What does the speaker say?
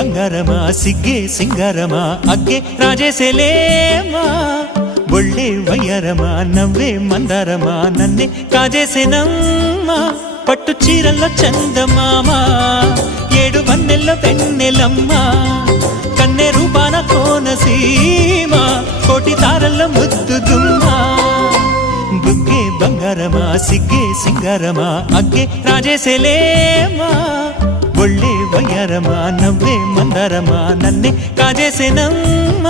ಬಂಗಾರಮ ಸಿಗ್ಗೆ ಸಿಂಗಾರಮ ಅಗ್ಗೆ ರಾಜೇಸೆಲೇಮಾ ಒಳ್ಳೆ వయ్యారమ నవ్వే మందారమ నన్నే కాజేసేనమ్మ పట్టు చీరల్లో చందమామ ఏడు వన్నెల్లో వెన్నెలమ్మ కన్నె రూపాన కోనసీమ కోటి తారల్లో ముద్దు దుమ్మ బుగ్గే బంగారమ సిగ్గే సింగారమ అగ్గే రాజేసెలేమా ఒళ్ళే వయ్యారమ నవ్వే మందారమ నన్నే కాజేసేనమ్మ